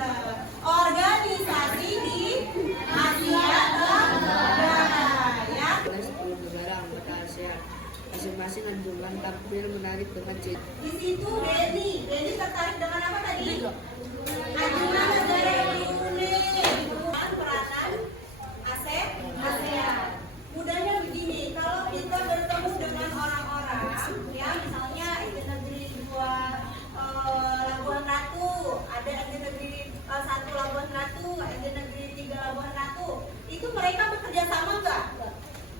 pintar. Organisasi di Asia Tenggara ya. Ada 10 negara anggota ASEAN. Masing-masing ada jumlah tampil menarik dengan ciri. Di situ Denny tertarik dengan apa tadi? Anjuran negara yang unik, peranan ASEAN. Mudahnya begini, kalau kita bertemu dengan orang-orang, ya misalnya di negeri 2 Labuan Ratu, ada di negeri 1 Labuan Ratu, ada di negeri 3 Labuan Ratu, itu mereka bekerja sama nggak?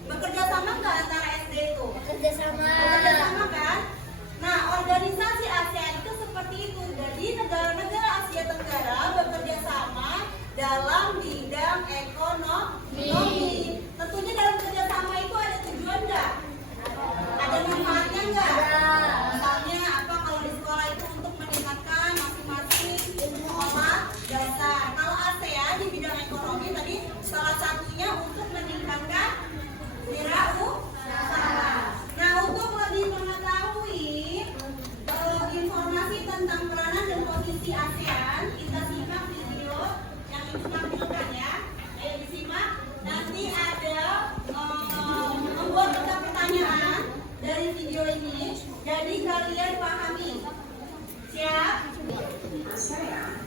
Bekerja sama nggak antara SD itu? Bekerja sama kan? Nah, organisasi ASEAN itu seperti itu. Jadi negara-negara Asia Tenggara bekerja sama dalam bidang ekonomi. Tentunya dalam kerjasama itu ada tujuan nggak? Ada manfaatnya nggak? Misalnya apa kalau di sekolah itu untuk meningkatkan masing-masing sekolah dasar. Kalau ASEAN di bidang ekonomi tadi salah satunya untuk meningkatkan wirausaha. Nah, untuk lebih mengetahui informasi tentang peranan dan posisi ASEAN, kita simak video yang ibu tampilkan ya. Ayo disimak. Nanti ada membuat pertanyaan dari video ini. Jadi kalian pahami. Siap? ASEAN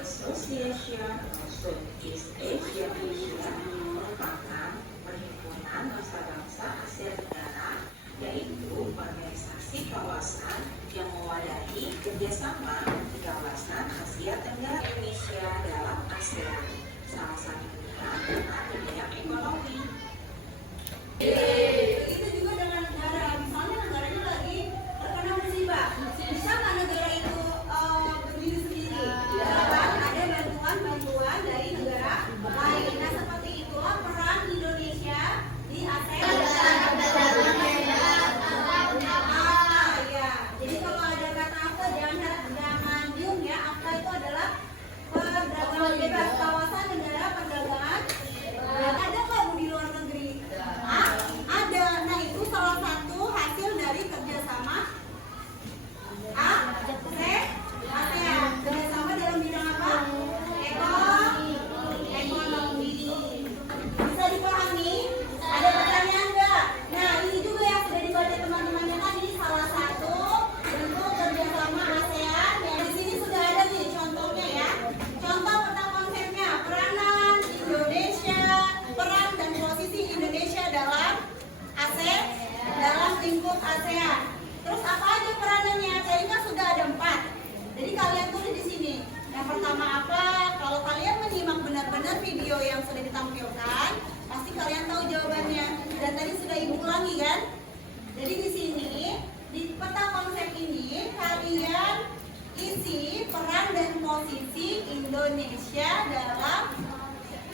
Association of Southeast Asia merupakan perhimpunan bangsa-bangsa Asia Tenggara, yaitu organisasi kawasan yang mewadahi kerjasama di kawasan Asia Tenggara. Indonesia dalam ASEAN salah satunya adalah bidang ekonomi. Itu juga dengan negara, misalnya negaranya lagi terkena musibah, bisa nggak negara itu berdiri sendiri? Kan ada bantuan dari negara lain. Nah, seperti itulah peran Indonesia di ASEAN. Ya. Jadi kalau ada kata apa jangan diem ya. AFTA itu adalah perdagangan bebas, kawasan negara perdagangan. Ada nggak Bu di luar negeri? Ada. Nah, itu salah satu hasil dari kerjasama ASEAN. Kerjasama dalam bidang apa? Ekonomi. Bisa dipahami? Ada pertanyaan nggak? Nah, ini juga yang sudah dibaca teman-temannya tadi, salah satu bentuk kerjasama ASEAN. Yang di sini sudah ada nih contohnya ya. Contoh peta konsepnya, peranan Indonesia, peran dan posisi Indonesia dalam ASEAN, dalam lingkup ASEAN. Terus apa aja peranannya? Tadi kan sudah ada 4. Jadi kalian tulis di sini. Yang pertama apa? Kalau kalian menyimak benar-benar video yang sudah ditampilkan, pasti kalian tahu jawabannya. Dan tadi sudah ibu ulangi kan? Jadi di sini di peta konsep ini kalian isi peran dan posisi Indonesia dalam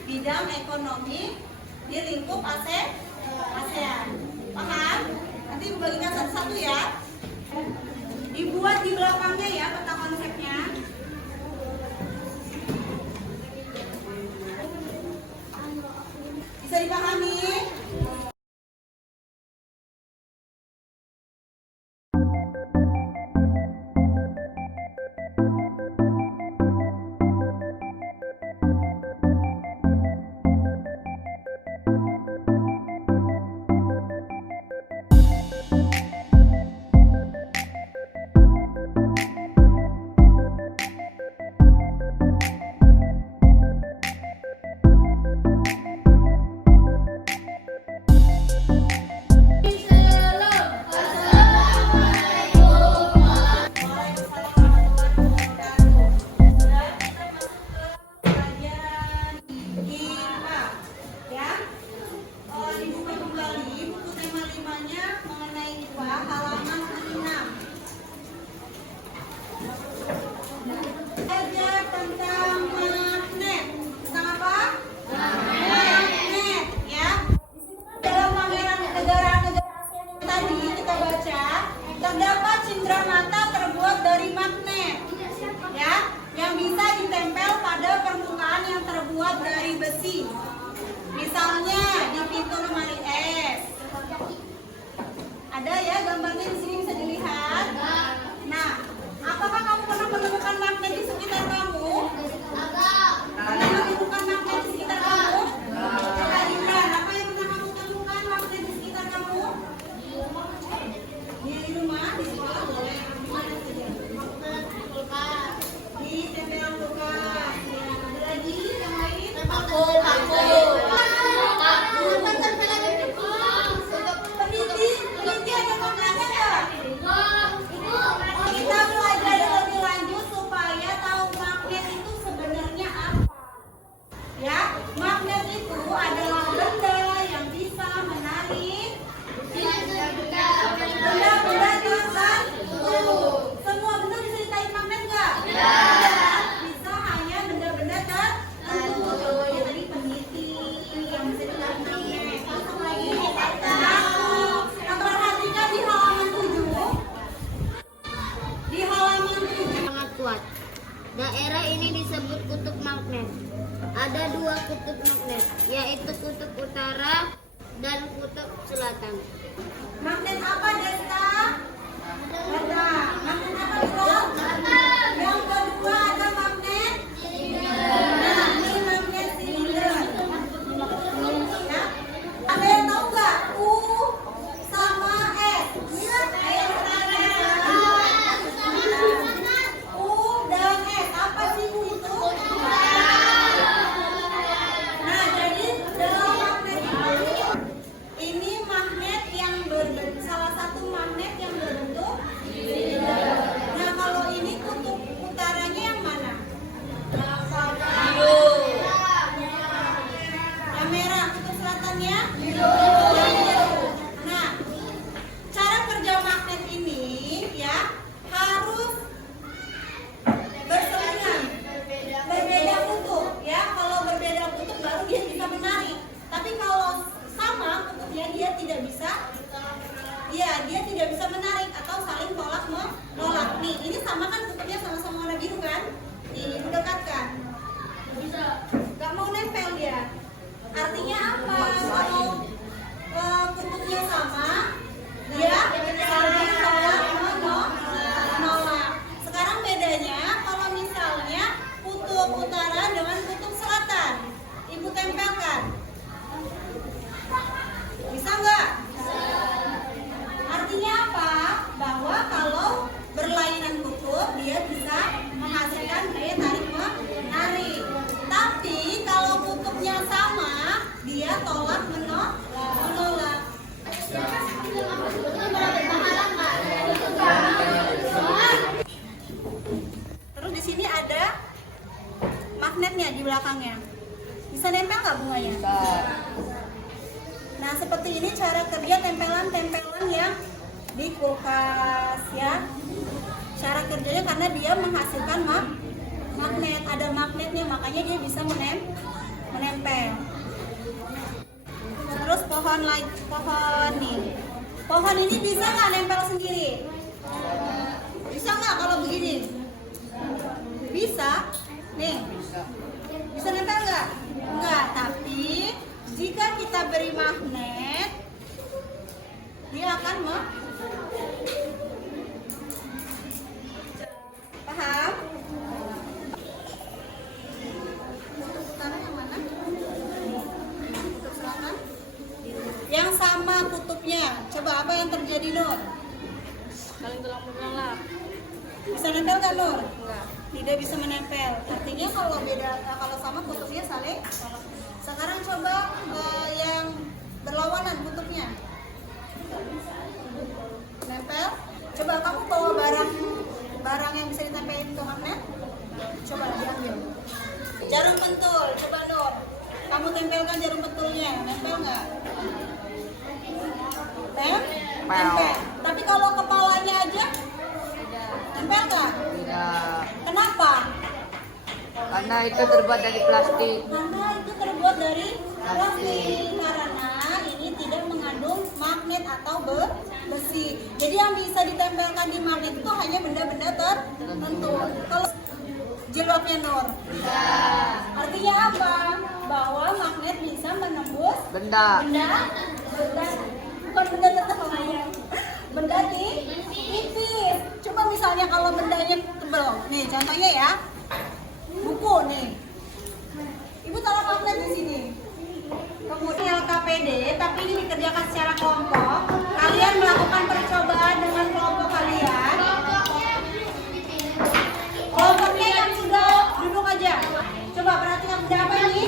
bidang ekonomi di lingkup ASEAN. Paham? Nanti ibu bagikan satu-satu ya. Dibuat di belakangnya ya peta konsepnya. Bisa dipahami? Misalnya di pintu lemari es. Ada ya gambarnya di sini bisa dilihat. Nah, apakah kamu pernah menemukan magnet di sekitar kamu? ini disebut kutub magnet. Ada dua kutub magnet, yaitu kutub utara dan kutub selatan. Magnet apa, Desta? Ada. Magnet apa itu? Yang kedua ada magnet. Nah, ini magnet silinder. Ya. Ada yang tahu nggak? U sama S. Ayo U dan S. Apa sih U itu? Nah, jadi dalam magnet ini magnet yang berbentuk, salah satu magnet yang berbentuk silinder. Nah, kalau ini kutub utaranya yang mana? Biru. Yang merah, kutub selatannya? Biru. Nah, cara kerja magnet ini ya harus berselingan, berbeda kutub ya. Kalau berbeda kutub baru dia bisa menarik. Tapi kalau sama kutubnya dia tidak bisa, dia tidak bisa menarik atau saling tolak menolak. Nih, ini sama kan kutubnya sama-sama warna biru kan? Nih, mendekatkan. Gak mau nempel dia. Artinya apa? Kalau kutubnya sama, dia saling tolak menolak. Sekarang bedanya kalau misalnya kutub utara dengan kutub selatan, Ibu tempelkan. Bisa nggak? Artinya apa? Bahwa kalau berlainan kutub dia bisa menghasilkan daya tarik menarik. Tapi kalau kutubnya sama, dia tolak menolak. Terus di sini ada magnetnya di belakangnya. Bisa nempel nggak bunganya? Nah, seperti ini cara kerja tempelan-tempelan yang di kulkas ya. Cara kerjanya karena dia menghasilkan magnet, ada magnetnya, makanya dia bisa menempel. Terus pohon nih. Pohon ini bisa nggak nempel sendiri? Bisa nggak kalau begini? Bisa. Nih. Bisa nempel nggak? Enggak, tapi jika kita beri magnet, dia akan paham? Kutub utara yang mana? Kutub selatan? Yang sama kutubnya. Coba apa yang terjadi, Nur? Saling tolak menolak. Bisa nempel nggak, Nur? Enggak. Tidak bisa menempel. Artinya kalau beda, kalau sama kutubnya saling. Sekarang coba yang berlawanan kutubnya. Nempel. Coba kamu bawa barang yang bisa ditempelin ke magnet. Coba diambil. Jarum pentul. Coba Nur. Kamu tempelkan jarum pentulnya. Nempel nggak? Nempel. Tapi kalau kepalanya aja, nempel nggak? Tidak. Kenapa? Karena itu terbuat dari plastik. Karena itu terbuat dari plastik. Karena ini tidak mengandung magnet atau besi. Jadi yang bisa ditempelkan di magnet itu hanya benda-benda tertentu. Kalau jilbabnya Nur. Artinya apa? Bahwa magnet bisa menembus Benda. Bukan benda terlayang. Benda tipis. Coba misalnya kalau bendanya tebal. Nih, contohnya ya. Buku nih. Ibu taruh magnet di sini. Kemudian LKPD, tapi ini dikerjakan secara kelompok. Kalian melakukan percobaan dengan kelompok kalian. Kelompoknya yang sudah duduk aja. Coba perhatikan benda apa ini?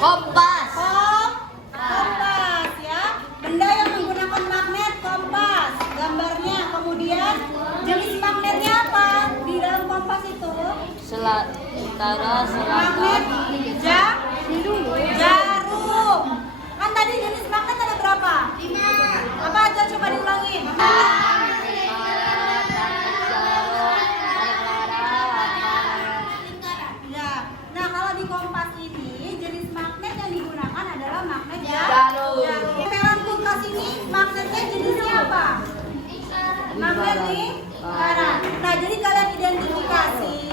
Kompas. Kompas ya. Benda yang menggunakan magnet kompas. Gambarnya. Kemudian jenis magnetnya apa? Di dalam kompas itu Utara, magnet jarum. Kan tadi jenis magnet ada berapa? 5. Apa aja coba diulangin? Ya. Nah, kalau di kompas ini jenis magnet yang digunakan adalah magnet jarum. Tempelan kulkas ini magnetnya jenisnya apa? Magnet lingkaran. Nah, jadi kalian identifikasi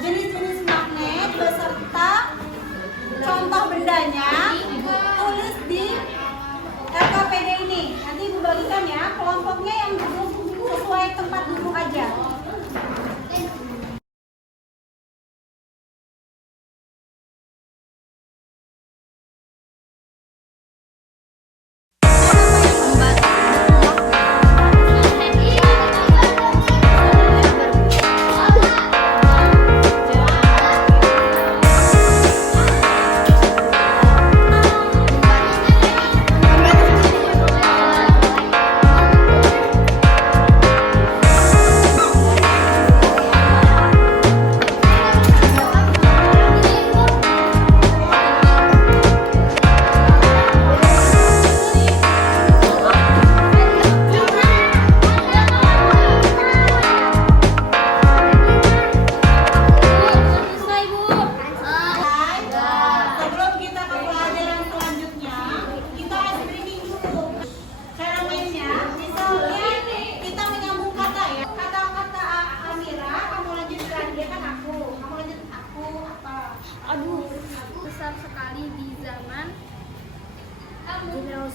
jenis-jenis magnet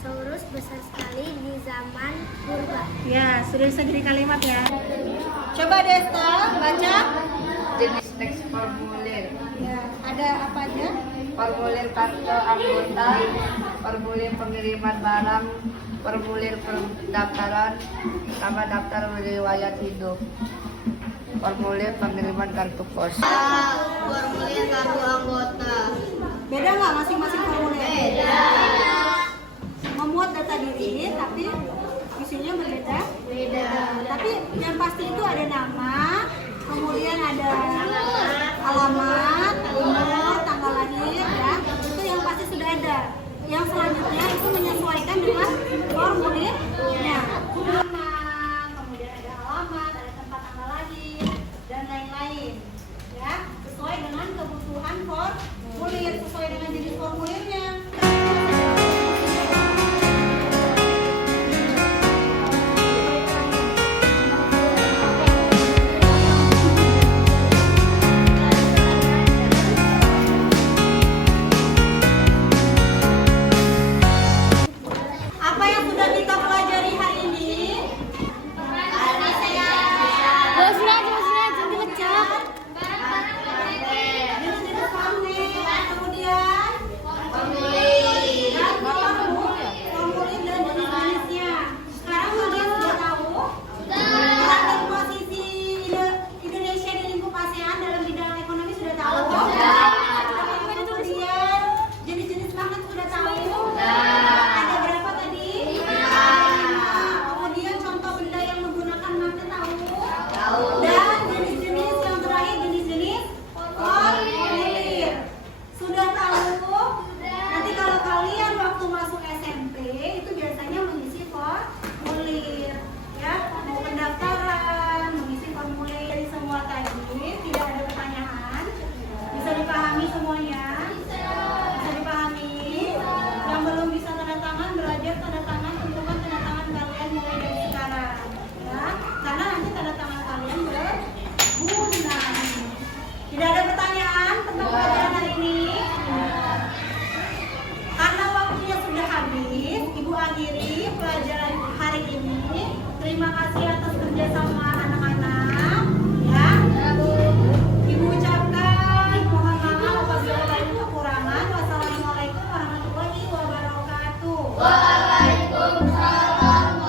dinosaurus besar sekali di zaman purba. Ya, sudah segini kalimat ya. Coba Desta baca. Jenis teks formulir. Ya, ada apa aja? Formulir kartu anggota, formulir pengiriman barang, formulir pendaftaran, sama daftar riwayat hidup, formulir pengiriman kartu pos. Formulir kartu anggota. Beda nggak masing-masing formulir? Beda. Memuat data diri, tapi isinya berbeda. Beda. Tapi yang pasti itu ada nama, kemudian ada alamat, umur, tanggal lahir, ya. Itu yang pasti sudah ada. Yang selanjutnya itu menyesuaikan dengan formulirnya. Nama, kemudian ada alamat, ada tempat tanggal lahir, dan lain-lain. Ya, sesuai dengan kebutuhan formulir, sesuai dengan jenis formulirnya. Apa yang sudah kita pelajari hari ini? Jenis-jenis formulir, kemudian formulir dan jenis-jenisnya. Sekarang kalian sudah tahu tentang posisi Indonesia di lingkup ASEAN dalam bidang ekonomi sudah tahu. Kemudian jenis-jenis magnet sudah tahu. Ada berapa tadi? Kemudian contoh benda yang menggunakan magnet tahu. Dan jenis-jenis yang terakhir jenis-jenis formulir. Sudah tahu? Nanti kalau kalian waktu masuk SMP itu biasanya mengisi formulir, ya, mau pendaftaran, mengisi formulir. Dari semua tadi tidak ada pertanyaan, bisa dipahami semuanya? Bisa dipahami? Yang belum bisa tanda tangan, belajar tanda tangan, tentukan tanda tangan kalian mulai dari sekarang, ya, karena nanti tanda tangan kalian berguna. Tidak ada pertanyaan tentang pelajaran hari ini? Karena waktunya sudah habis, Ibu akhiri pelajaran hari ini. Terima kasih atas kerjasama anak-anak. Ya, Ibu ucapkan mohon maaf apabila ada kekurangan. Wassalamualaikum warahmatullahi wabarakatuh. Waalaikumsalam